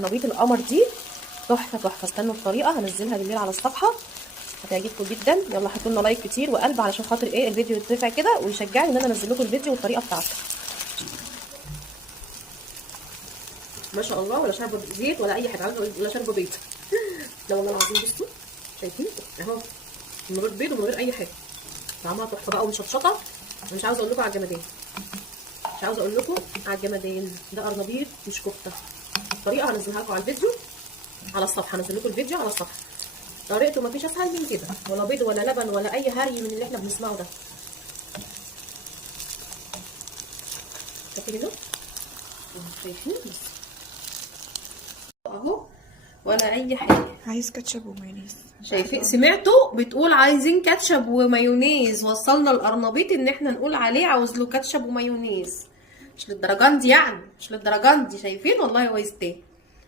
نبيت القمر دي تحفه تحفه. استنوا الطريقه هنزلها بالليل على الصفحه هتعجبكم جدا. يلا حطوا لنا لايك كتير وقلب علشان خاطر ايه الفيديو يترفع كده ويشجعني ان انا انزل لكم الفيديو والطريقه بتاعته. ما شاء الله ولا شربوا زيت ولا اي حاجه ولا شربوا بيض. لا والله العظيم بصوا شايفين اهو من غير بيض ومن غير اي حاجه. طعمها تحفه بقى ومشطشطه. مش عاوزه اقول لكم على الجمدان. مش عاوزه اقول لكم على الجمدان. ده قرنبيط مش كفته. الطريقه هنزلها لكم على الفيديو على الصفحه. هنزل لكم الفيديو على الصفحه. طريقته مفيش اسهل من كده. ولا بيض ولا لبن ولا اي هري من اللي احنا بنسمعه ده. شايفين شايفين بس اهو ولا اي حاجه. عايز كاتشب ومايونيز. شايفين سمعتوا بتقول عايزين كاتشب ومايونيز. وصلنا القرنبيط ان احنا نقول عليه عاوز له كاتشب ومايونيز. مش للدرجه دي يعني. مش للدرجه دي. شايفين والله هو يستاهل.